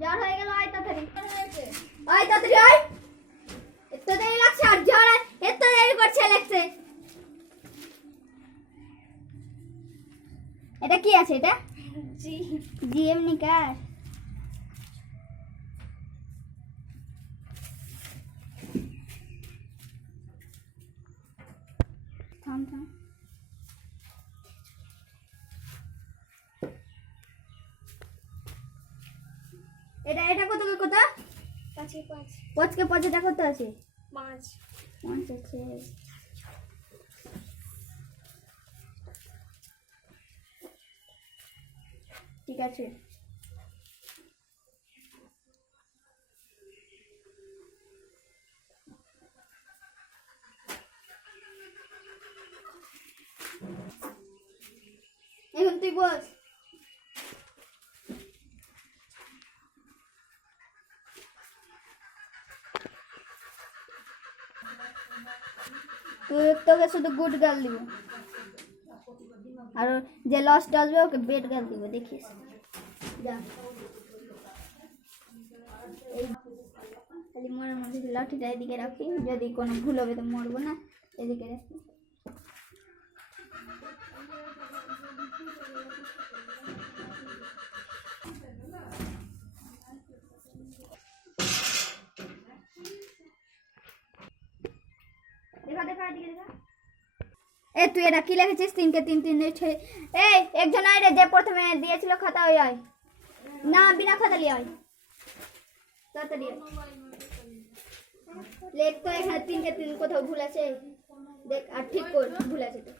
জ্বর হয়ে গেল, আয় তাড়াতাড়ি। আয় তাড়াতাড়ি আয়। এত দেরি লাগছে আর জ্বর এত দেরি করছে লাগছে। এটা কি আছে? এটা জিএম নিকার। থাম থাম। এটা এটা কত কত? 5 কে 5 এটা কত আছে? 5 আছে। ঠিক আছে। এখন তুই বস। তোকে শুধু গুড গার্ল দিব, আর যে লস্ট আসবে ওকে বেড গার্ল দিব। দেখিস যা। খালি মনের মধ্যে লাঠিটা এদিকে রাখি, যদি কোনো ভুল হবে তো মরবো না। এদিকে রাখি। দেখা দেখা এদিকে দেখা। এ তুই এটা কি লিখেছিস? 3 কে 3 3 এই একজন আয় রে, যে প্রথমে দিয়েছিল খাতা ওই আয়। না বিনা খাতা লিয়ে আয় তাড়াতাড়ি। লেখ তো এখানে 3 কে 3 কোথাও ভুল আছে দেখ, আর ঠিক কর ভুল আছে তো।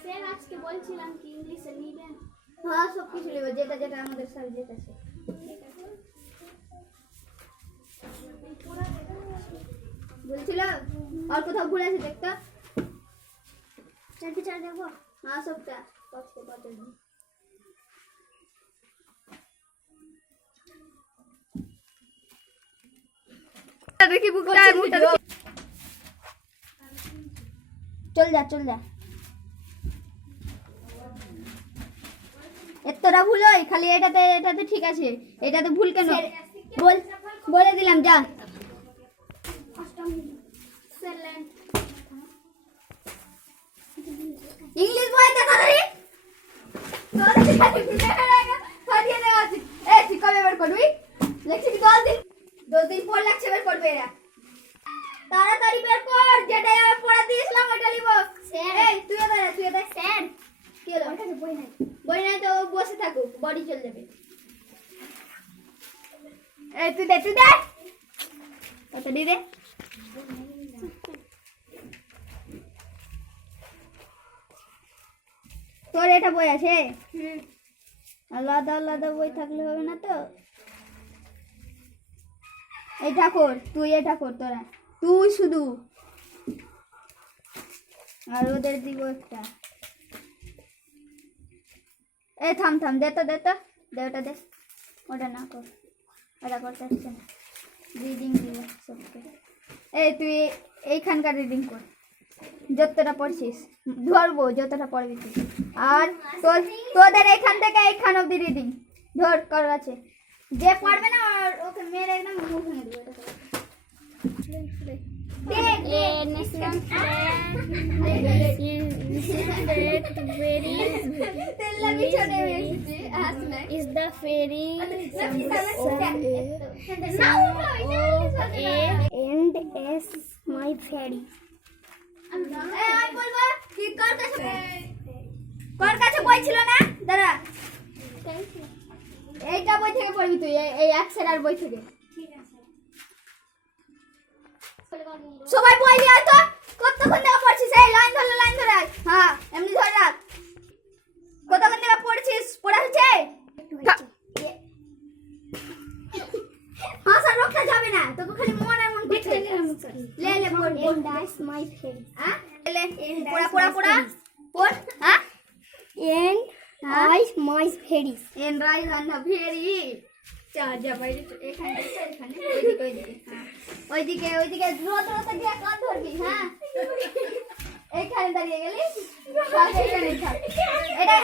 স্যার আজকে বলছিলাম কি ইংলিশে নিবেন? হ্যাঁ সব কিছু নেব, যেটা যেটা আমাদের সাবজেক্ট আছে। বলছিল আর কোথাও ভুল আছে দেখতো। 4 কে 4 দেখো। হ্যাঁ সবটা 5 কে 5 দেখো। দেখি বুকটা মুটা চল যা চল যা। এতটা ভুল হয় খালি এটাতে ঠিক আছে, এটাতে ভুল কেন? বলে দিলাম যা। ইংলিশ বই তাড়াতাড়ি। তুই কবে বের করবি? লেখছি কি 10 দিন পর লাগছে বের করবে এরা। তাড়াতাড়ি বের কর, যেটা আমি পড়া দিয়েছিলাম ওটা লিখব। এই তুই এবার স্যার কি হলো? ওর কাছে বই নাই তো বসে থাকুক, বডি চলে যাবে। এই তুই দে তাড়াতাড়ি দে। তোর এটা বই আছে? আলাদা আলাদা বই থাকলে হবে না তো। এটা কর তুই, এটা কর তোরা, তুই শুধু। আর ওদের দিব একটা। এই থাম দে ওটা দে। ওটা না কর, ওটা করতে আসছে না। রিডিং দিব সবকে। এই তুই এইখানকার রিডিং কর, যতটা পড়ছিস ধরবো, যতটা পড়বি তুই। আর তোদের এইখান থেকে এইখান অব্দি রিডিং ধর কর আছে। যে পড়বে না ওকে মেরে একদম মুখ ভেঙে দেবো। Is the fairy and S my fairy? কর কাছে বই ছিল না? দাঁড়া, এইটা বই থেকে পড়বি তুই, এই অ্যাক্সেলার বই থেকে। সবাই বই নিয়ে আয় তো। কতক্ষণ থেকে পড়ছিস? এই লাইন ধরে আয়। হ্যাঁ এমনি ধরে রাখ। কতক্ষণ থেকে পড়ছিস? পড়া হচ্ছে? ভাষা রক্ষা যাবে না তোকে, খালি মন আর মন করছে। লে পড়। And that's my fairy. হ্যাঁ লে পড়া পড়। হ্যাঁ And I my fairies. N rise on the very. যা বাইরে এখানে এখানে ওইদিকে ওইদিকে রোদ রোদ গিয়ে কান ধরবি হ্যাঁ এইখানে দাঁড়িয়ে গেলি সব এইখানে থাক এটা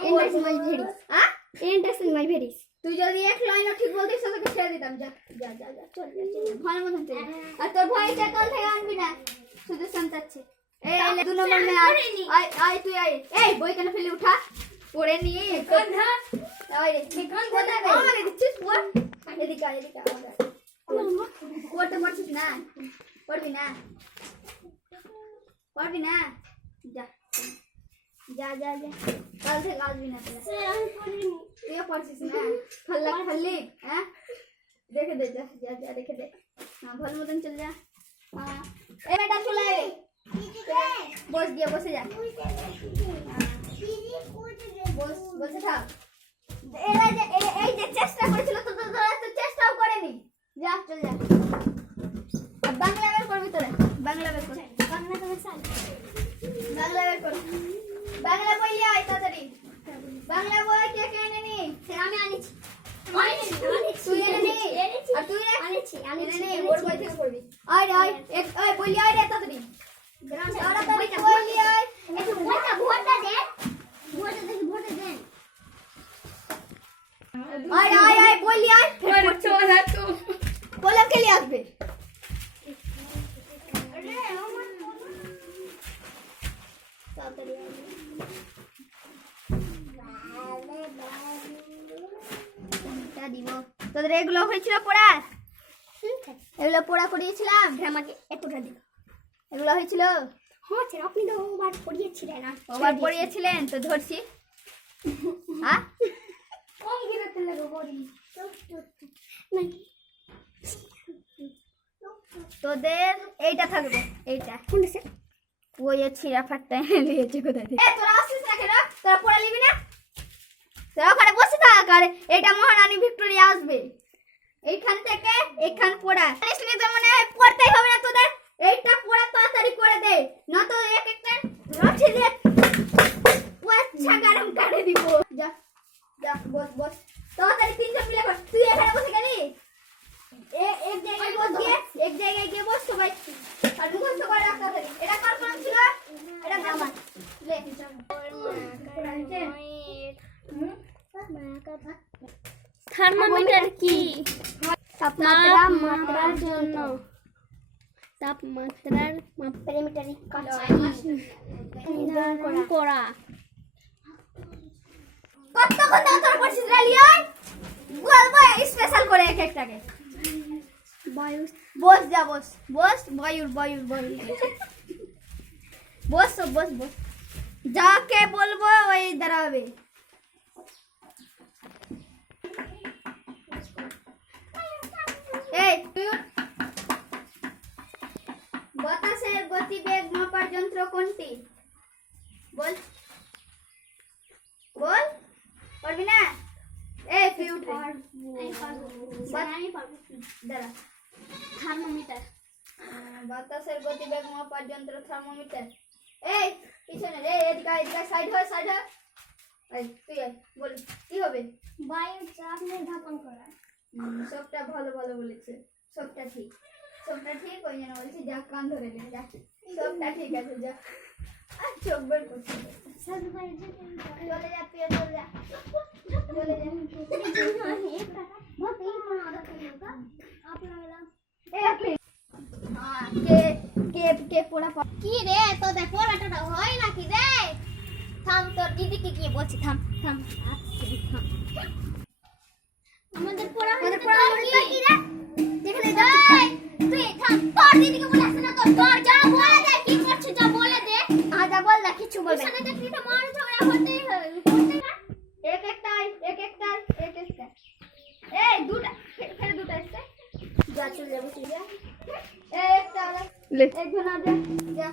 Enters in my berries. হ্যাঁ Enters in my berries. তুই যদি এক লাইনও ঠিক বলতিস তোকে ছেড়ে দিতাম যা যা যা যা চল যা চল ভালো মতন চল আর তোর ভাইটা কাল থেকে আনবি না শুধু শান্তাচ্ছে এই দু নম্বর মে আয় আয় তুই আয় এই বই কেন ফেলে উঠা পড়ে নিয়ে গন্ধা আয় রে গন্ধা আমাকে দিচ্ছিস পড় এদিকে আয় এদিকে আমাদের পড়তে পারছিস না পড়বি না পড়বি না যা যা যা যা কাল থেকে আসবি না তুইও পারছিস না খাল্লা খাল্লি হ্যাঁ রেখে দে যা যা যা রেখে দে হ্যাঁ ভালো মতন চল যা হ্যাঁ এই বেটা চলে আয় বস গিয়ে বসে যা বস বসে থাক এরা যে এই যে চেষ্টা করেছিল তো তোরা তো চেষ্টাও করেনি যা চল যা আর বাংলা বের করবি তোরা বাংলা বের কর বাংলা তোমার সাল বাংলা বের কর বাংলা বই নিয়ে আয় তাড়াতাড়ি বাংলা বই কে কে এনে নি আমি আনিছি তুই এনে নি আর তুই আনিছি এনে নি ওর বই থেকে পড়বি আয় আয় এক আয় বই নিয়ে আয় রে তাড়াতাড়ি তাড়াতাড়ি বই নিয়ে আয় একটু ভোটটা দেন ভোটটা দেখি ভোটটা দেন আয় আয় আয় বই নিয়ে আয় চলা তো বলে কে নিয়ে আসবে তাড়াতাড়ি কোনটা দিব তোদের এগুলো হয়েছিল পড়া এগুলো পড়া করিয়েছিলাম আমাকে একটুটা দিন এগুলো হয়েছিল হ্যাঁ স্যার আপনি তো ওবার পড়িয়েছিলেন আর ওবার পড়িয়েছিলেন তো ধরছি হ্যাঁ কম গিরাতে লাগো বড়ি নাকি তোদের এইটা থাকবে এইটা কোনটা স্যার ওই ছিঁড়া ফাটটা নিয়েছে কোথায় থেকে তোরা আসছিস না কেন তোরা পড়া নিবি না তোরা ওখানে বসে থাক আর এইটা মহারানী ভিক্টোরিয়া আসবে এইখান থেকে এইখান পড়া জানিস নি তো মনে হয় পড়তেই হবে না তোদের এইটা পড়া তাড়াতাড়ি করে দে না তো এক একটা রঠি দিয়ে আচ্ছা গরম করে দিব যা যা বস বস তাড়াতাড়ি তিনজন মিলে কর তুই এখানে বসে গেলি এক জায়গায় বস গিয়ে এক জায়গায় গিয়ে বস সবাই আর মুখস্থ করে রাখ তাড়াতাড়ি এটা কার কাম ছিল এটা আমার লে থার্মোমিটার কি তাপমাত্রা মাত্রার জন্য তাপমাত্রার প্যারামিটারি নির্ধারণ করা কতক্ষণ ধরে তোর পড়ছিস রে লিওন বলবো স্পেশাল করে এক একটাকে বায়ু বস যা বস বস বায়ুর বায়ুর বায়ুর বস সব বস বস যাকে বলবো ওই দাঁড়াবে এই তুই উঠ। বাতাসের গতিবেগ মাপার যন্ত্র কোনটি বল বল পারবি না এই তুই উঠ রে। দাঁড়া থার্মোমিটার বাতাসের গতিবেগ মাপার যন্ত্র থার্মোমিটার এই পিছনে রে এদিকে এদিকে সাইড হয় এই তুই আয় বল কি হবে বায়ুর চাপ নির্ধারণ করা সবটা ভালো ভালো বলেছে সবটা ঠিক ওই জন্য বলছি যা কান ধরে নে যা সবটা ঠিক আছে যা আর চোখ বের করছে চলে যা তুই চলে যা কে পড়া কি রে তোদের পড়াটা হয় নাকি রে থাম তোর দিদিকে গিয়ে বলছি থাম আমাদের পড়া কি রে যেখানে যাই তুই থাম তোর দিদিকে বলে আসে না তোর যা বলে দে কি করছিস যা বলে দে যা বল না কিছু বলবে সাথে দেখলি তো মার ঝগড়া হতেই হবে করতে না এক একটা এই দুটা ফের দুটা আসছে যা চলে যাবো তুই যা একটা একজন আগে যা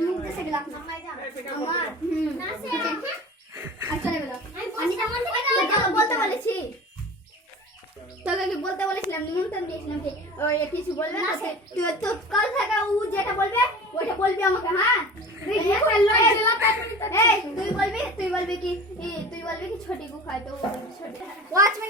মুখ দেশে গেলাম আমার না সে আচ্ছা রে বেলা আমি যেমন থেকে বলতে বলেছি তোকে কি বলতে বলেছিলাম নিমন্ত্রণ দিয়েছিলাম কি ওই কিছু বলবে না তুই তো কাল থেকে ও যেটা বলবে ওটা বলবি আমাকে হ্যাঁ তুই বলবি কি ছোটি গু খায় তো ছোটি 5 মিনিট